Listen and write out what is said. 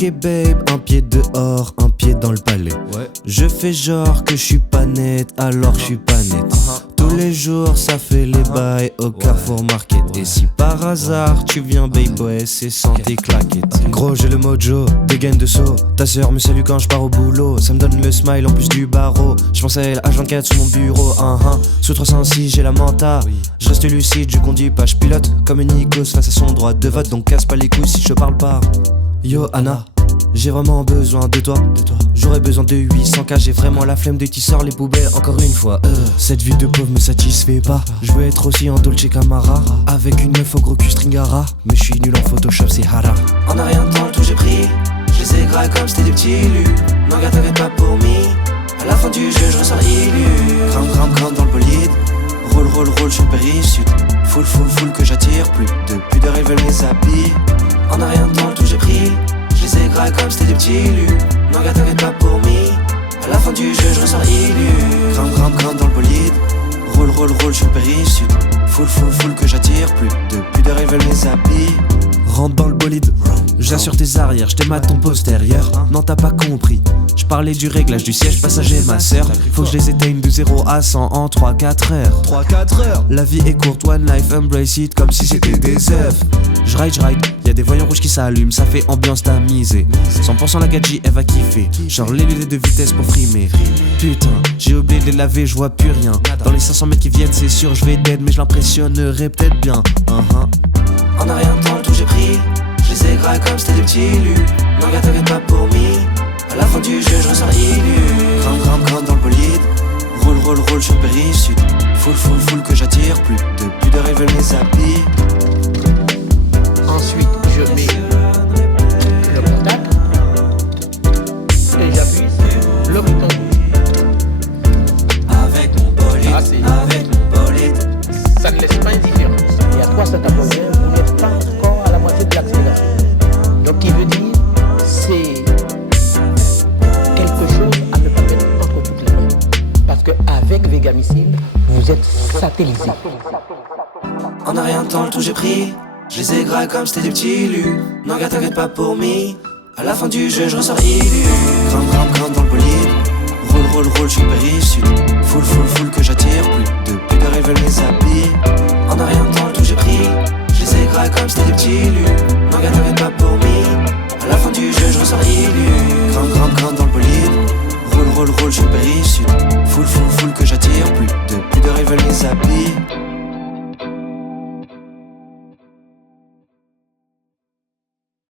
Ok babe, un pied dehors, un pied dans le palais. Ouais. Je fais genre que je suis pas net alors que je suis pas net. Tous les jours ça fait les bails au Carrefour Market. Et si par hasard tu viens babe, ouais c'est sans tes claquettes. Gros j'ai le mojo, des gaines de saut. Ta sœur me salue quand je pars au boulot. Ça me donne le smile en plus du barreau. Je pense à elle H24 sur mon bureau. Sous 306 j'ai la menta. Je reste lucide, je conduis pas, je pilote comme une Nikos face à son droit de vote. Donc casse pas les couilles si je parle pas. Yo Anna, j'ai vraiment besoin de toi. J'aurais besoin de 800K, j'ai vraiment la flemme de qui sort les poubelles encore une fois. Cette vie de pauvre me satisfait pas. Je veux être aussi en Dolce Camara, avec une meuf au gros cul stringara. Mais je suis nul en Photoshop, c'est hara. En a rien de temps, le tout j'ai pris. Je les ai gras comme c'était des petits lus. Non gars t'inquiète pas pour me. À la fin du jeu je ressors élu. Crame dans le bolide. Roll sur le périssud. Full que j'attire plus. De pudeur ils veulent mes habits. En a rien de temps, le tout j'ai pris. Je les ai gras comme c'était des petits lus. Non gars t'inquiète pas pour me. À la fin du jeu je ressors élu. Crame dans le bolide. Roll sur le périssud. Full que j'attire plus. De pudeur ils veulent mes habits. Rentre dans le bolide, j'assure tes arrières, j'témate ton postérieur. Non t'as pas compris, j'parlais du réglage du siège passager ma sœur. Faut que je les éteigne de 0 à 100 en 3-4 heures. 3-4 heures. La vie est courte, one life, embrace it comme si c'était des œufs. J'ride, y'a des voyants rouges qui s'allument, ça fait ambiance tamisée. 100% la gadji, elle va kiffer. Genre les lunettes de vitesse pour frimer. Putain, j'ai oublié de les laver, j'vois plus rien. Dans les 500 mètres qui viennent, c'est sûr, j'vais dead, mais j'l'impressionnerai peut-être bien. En a rien de temps, le tout j'ai pris. Je les ai gras comme c'était des petits lus. Non gars t'inquiète pas pour me. À la fin du jeu je ressors élu. Crame dans le bolide. Roll sur le périssud. Full que j'attire plus. De pudeur ils veulent mes habits. Ensuite je mets le contact et j'appuie sur le bouton. Avec mon bolide, avec mon bolide. Ça ne laisse pas indifférent. Et à 300 abonnés, vous n'êtes pas encore à la moitié de l'accélération. Donc, qui veut dire, c'est quelque chose à ne pas mettre entre toutes les mains. Parce qu'avec Vega Missile, vous êtes satellisé. En a rien de temps, le tout j'ai pris. Je les ai gras comme c'était des petits lus. Non gars t'inquiète pas pour me. À la fin du jeu je ressors élu. Crame dans le bolide. Roll sur le périssud. Full que j'attire plus. De pudeur ils veulent mes habits. En a rien de temps, le tout j'ai pris. Je les ai gras comme c'était des petits lus. Non gars t'inquiète pas pour me.